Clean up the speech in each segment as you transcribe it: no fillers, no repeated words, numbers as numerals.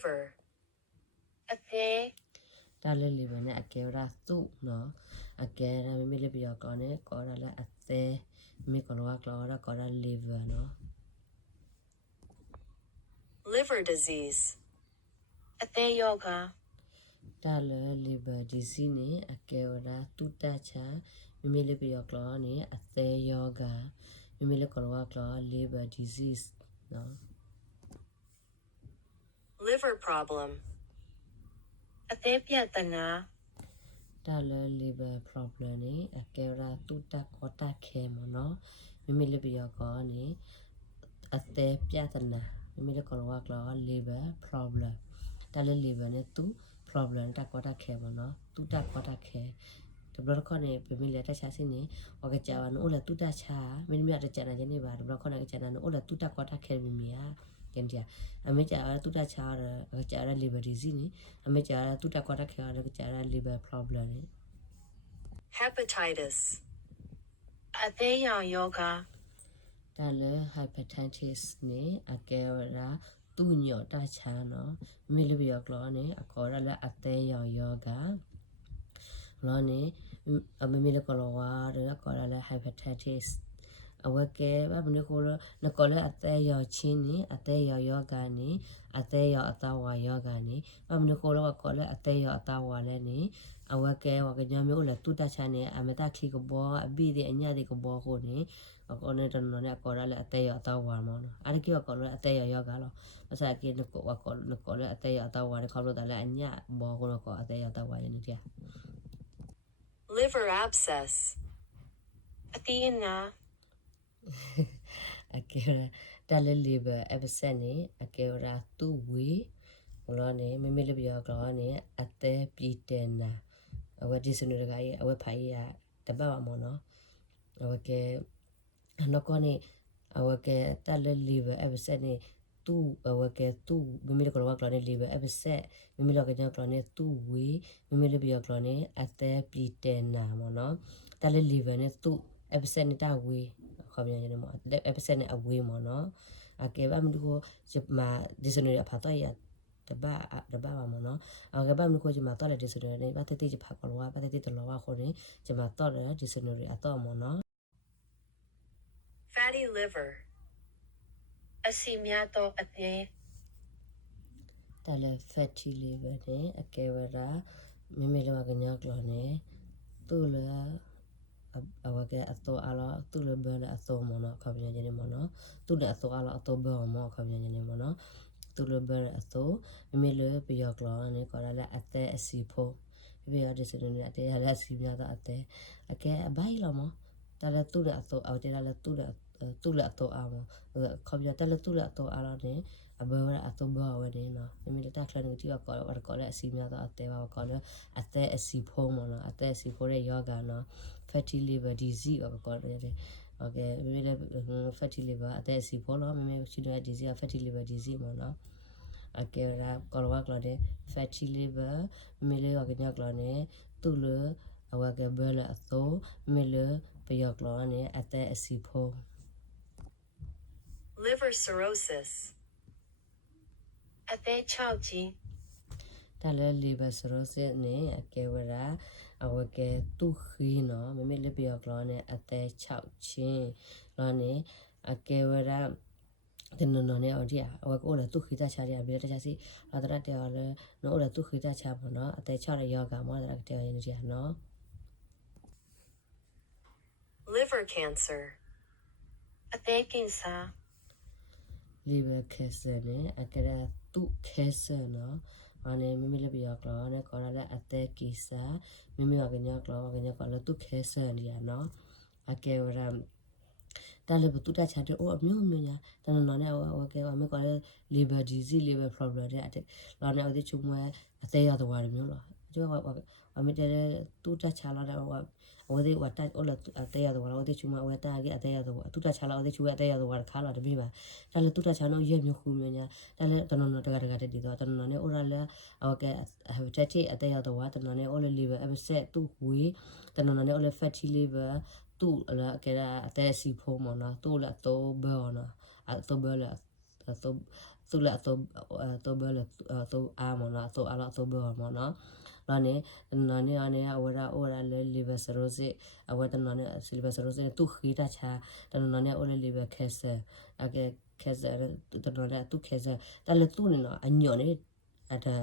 liver အသေး တာလေ liver နဲ့အကဲရာသူ့နော်အကဲရာမိမိလေးပြောကောနဲ့ကောရလာအသေးမိကောလောကလောရကောရ liver နော် liver disease အသေးယောဂ တာလေ liver disease နဲ့အကဲရာတူတချာမိမိလေးပြောကောနဲ့အသေးယောဂမိမိလေးကောလောကလော liver disease နော် liver problem အသေးပြဿနာ တာလေ liver problem နဲ့အကဲရာတူတကောတခဲမနော်မိမိလေးပြောကောနဲ့အသေးပြဿနာမိမိလေးကောလောကလော liver problem တာလေ liver နဲ့သူ problem တကောတခဲမနော်တူတကောတခဲတဘလခနဲ့ပြမိလက်တခြားစင်းနေဟောကကြပါနော်အိုလာတူတချာမင်းမြတ်တကြနာခြင်းနေပါတဘလခနဲ့ကြနာနော်အိုလာတူတကောတခဲမိမိယာကျန်ကြအမေကြာတူတချာကြာရ liver disease နေအမေကြာတူတကောတခဲရကြာရ liver problem နေ hepatitis အသေးရောင်ယောဂ တာလေ hepatitis နဲ့အကဲရာသူညောတချာနော်မိလဘယောကလောနဲ့အခေါ်ရလာအသေးရောင်ယောဂလောနဲ့အမမီလကလောဝါရခေါ်ရလာ hepatitis အဝကဲဘာမနကိုလကောလအသေးရောင်ချင်းနဲ့အသေးရောင်ယောဂနဲ့အသေးရောင်အသားဝါယောဂနဲ့ဘာမနကိုလကောလအသေးရောင်အသားဝါလည်းနဲ့အဝကဲဝကညမျိုးလတူတချာနဲ့အမတခလီကဘောအဘိတဲ့အညတဲ့ကဘောကိုနဲ့ကောနဲ့တနော်နဲ့ကောရလည်းအသေးရောင်အသားဝါမောနော်အဲ့ဒီကောလအသေးရောင်ယောဂလောမစားကိနကိုဝကောလည်းအသေးရောင်အသားဝါနဲ့ခေါလို့တလည်းအညဘောကိုကောအသေးရောင်အသားဝါရဲ့နေကြ liver abscess အသေးနာ အကဲရာတာလေ liver abscess နဲ့အကဲရာသူ့ဝေလောနဲ့မိမိလေးပြောကောနဲ့အသေးပြည်တယ်နာအဝဒီစနရကရဲ့အဝဖိုင်ရတပတ်ပါမောနော်အဝကဲနကောနဲ့အဝကဲတာလေ liver abscess နဲ့သူ့အဝကဲသူ့မိမိလေးကောနဲ့ liver abscess မိမိလောကကြကောနဲ့သူ့ဝေမိမိလေးပြောကောနဲ့အသေးပြည်တယ်နာမောနော်တာလေ liver နဲ့သူ့ abscess နဲ့တာဝေခေါ်ပြန်ရတယ်မော episode နဲ့အဝေးမောနော်အကဲဘာမလို့ကိုဒီစနေရဖတ်တော့ရတပါပါမနော်အကဲဘာမလို့ကိုဒီမှာတော့လေဒီစနေရဘာတတိချဖတ်ကောဘာတတိတလောဝခေါ်နေဒီမှာတော့လေဒီစနေရအတော့မနော် fatty liver အစီများသောအသေး တာလေ fatty liver နဲ့အကဲဝရာမိမိလောကညောကလောနဲ့သူ့လေအဝကအတော့အလားသူ့လေဘယ်အတော့မနော်ခေါ်ပြန်နေမနော်သူ့လေအတော့အလားအတော့ဘယ်မောခေါ်ပြန်နေမနော်သူလဘရအသောမိလပယောကလောနဲ့ကောရလာအသက်အစီဖို့ပြရတဲ့စနေအတဲရလာစီများတာအတဲအကဲအဘိုင်လောမတရတူရအသောအော်တရလာတူရအသောအောင်ခေါ်ပြတရတူရအသောအားနဲ့အဘဝအသောဘောဝနေနော်မိတာခလန်တီကောကောရအစီများတာအတဲပါကောရအသက်အစီဖို့မနော်အသက်အစီဖို့ရဲ့ယောဂနော် fatty liver disease ကောရတယ်โอเคမိလည်း fatty liver အသက်အစီဖို့လို့မိရှိတဲ့ disease fatty liver disease မနော်အကဲရာကောဝကလတဲ့ fatty liver မိလေဝကညကလနဲ့သူ့လအဝကဘလအသောမိလေပယောကလနဲ့အသက်အစီဖို့ liver cirrhosis အသေးချောက်ကြီး တာလေ liver cirrhosis နဲ့အကဲဝရာအဝကသူ့ခီနော်မိလေပယောကလနဲ့အသက်6ချင်းလောနဲ့အကဲဝရာတနနနဲ့အော်ဒီအဝကိုလည်းသူခိတချာရပြီတခြားစီလာတရတဲ့လေနော်လည်းသူခိတချာပေါ့နော်အသေးချရယောဂမောတရတဲ့ရင်းကြီးနော် liver cancer အသေးကင်ဆာ liver cancer နဲ့အကရာသူ cancer နော်အနေမိမိလည်းပြောကလောနဲ့ခေါ်ရတဲ့အသေးကိစ္စမိမိကညကလောကလည်းသူ cancer နေရနော်အကဲဝရတာလေဘတူတာချတဲ့အိုအမျိုးမျိုးညာတနနော်နဲ့โอเคအမေကလည်း liver disease liver problem တဲ့လောနဲ့အသေးချုံမအသေးရတော့မျိုးလားကျော်အမေတဲ့တူတာချလာတော့ဝဒေဝတ်အိုလအသေးရတော့ဝဒေချုံမဝတာကအသေးရတော့တူတာချလာအသေးချုံအသေးရတော့ခါလာတပြီပါတာလေတူတာချနော်ရဲမျိုးခုမျိုးညာတာလေတနနော်တကတဲ့ဒီတော့တနနော်နဲ့အိုလာလေโอเคတက်ချအသေးရတော့တနနော်နဲ့အိုလေ liver abscess သူဝေးတနနော်နဲ့အိုလေ fatty liver tu la kera ate si pho mo na tu la to bo na a to bo la to သူ့လက်အတော့ဘယ်လဲတော့အားမနော်တော့အားတော့ဘယ်မနော်လာနေနာနေအနေအဝရလေလီဗစရိုစီအဝတ်နာနေဆီလီဗစရိုစီသူခိတာချာတနာနေအိုလေလီဗခက်ဆာအကဲခက်ဆာတတော်ရသူခက်ဆာတလေသူနေနော်အညော်နေအတာ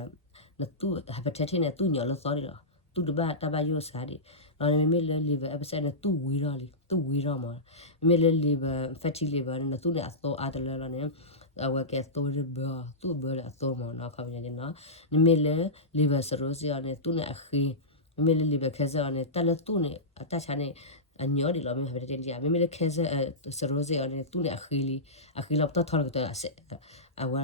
နသူဟပတက်နေသူညော်လို့စောရီလားသူတဘာတဘာယောစားဒီနော်မေလေလီဗအပစနေသူဝီရောလီသူဝီရောမှာမေလေလီဗဖက်တီလီဗနသူနေအစောအားတလဲလားနေအဝကဲတိုရဘသူဘလအသောမနာခမနေနော်နိမေလေလီဗစရိုစီအနေသူနေအခီနိမေလေလီဗခဲဇာအနေတလသူနေအတချာနေအညောဒီလောမဟဘတဲ့တင်မိမေလေခဲဇာစရိုစီအနေသူနေအခီလောက်တော့ထော်ကတော့အစအဝ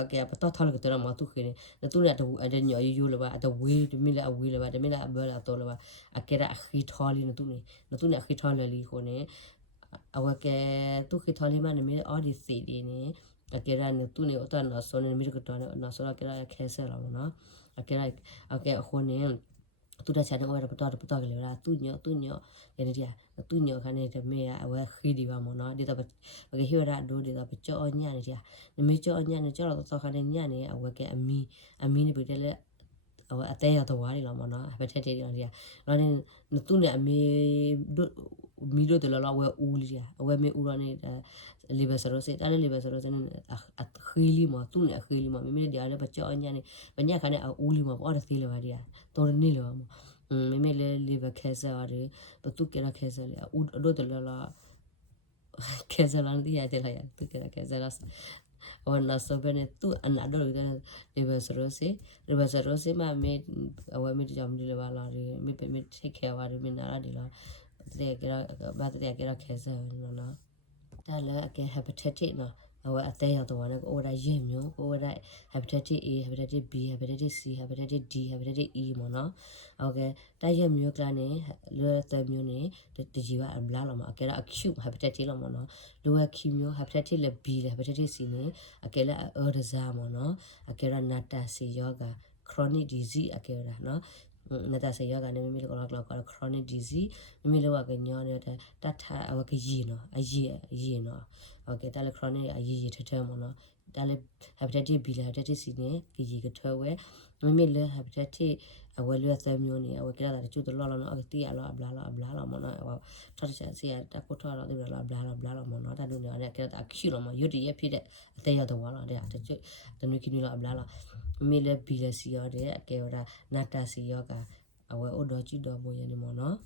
အကဲပတော့ထော်ကတော့မသူခင်းနေသူနေအညောယူလပါအတဝေးမိလေအဝေးလပါတမိလေအဘလာတော့လပါအကဲရအခီထော်လီနေသူနေအခီထော်လီခုနေအဝကဲသူခိထော်လီမနေမေအော်ဒီစီဒီနေအကဲရနေသူနေအတနော်ဆိုနေမိကတော့နော်ဆိုရကဲခဲဆဲလာမနော်အကဲအခုနေသူတချာတော့ပတော့ကလေးလားသူညောနေနေသူညောခနဲ့တမေရအဝဲခီဒီပါမနော်ဒီတော့ဘကဟိရဒိုဒီတော့ကြောညနေကြနမေကြောညနေကြောတော့ခနဲ့ညနေအဝဲကအမီနေပြီတဲ့အတဲရတော့ဝါရီလာမနော်ဘက်ထက်တေးရရလောနေသူနေအမေမီလို့တလောဝဲဦးလီရအဝဲမေဦးရနေလီဘဆရိုစစ်တလည်းလီဘဆရိုစစ်အခီလီမသူနေအခီလီမမေဒီအားလည်းပကြောညနေဘညခနဲ့ဦးလီမပေါ်တဲ့သေးလေပါဒီတော်နေလောမေလေလီဘခဲဆာရီဘသူကရခဲဆာလေဦးတို့တလောခဲဆာလန်ဒီရတယ်လာရသူကရခဲဆာလာအော်နာဆိုဘနေသူအနာတော့လီဘဆရိုစစ်မမေအဝဲမေကြောင့်ဒီလေပါလာရီမေပဲမေထိတ်ခဲပါရီမနာလာဒီလားတဲ့ကရဘာတဲ့ကရခဲဆာနော်ဒါလည်းအကဲ hepatitis နော်အအသေးရောက်တော့လည်းကိုရရဲ့မျိုးကိုရ hepatitis A hepatitis B hepatitis C hepatitis D hepatitis E မနော်โอเคတိုက်ရဲ့မျိုးကလည်းလွယ်တဲ့မျိုးနဲ့တကြီးပါဘလာလောမှာအကဲ acute hepatitis လောမနော်လိုအပ်ခီမျိုး hepatitis လည်း B လည်း hepatitis C နဲ့အကဲလည်းအော်ဒဇာမနော်အကဲနာတာစီယောဂ chronic disease အကဲနော်နတာဆေယောကနေမိမိလောက chronic disease မိမိလောကညောနေတဲ့တတ်ထအဝကရီနော်အရီနော်โอเคဒါလည်း chronic အရီထဲမနော်ဒါလည်း hepatitis B လည်း hepatitis C နဲ့ကြီးကထွဲဝဲမိမိလည်း hepatitis အဝဲလွယ်သက်မျိုးနေအဝဲကလာတဲ့ကျူတလောလောနော်အတီးအလောအဘလာလောမနော်ထတ်ချက်စီတကုထောလောဒီလောဘလာလောမနော်တလူနေရတဲ့ကဲတာခီလောမရွတ်တရဖြစ်တဲ့အသေးရတော့ဝါလာတဲ့တကျွတနွေခီနီလောအဘလာမိလည်း B လည်း C ရတဲ့အကဲရနာတာစီယောကအဝဲအိုတော်ကြည့်တော်မူရနေမနော်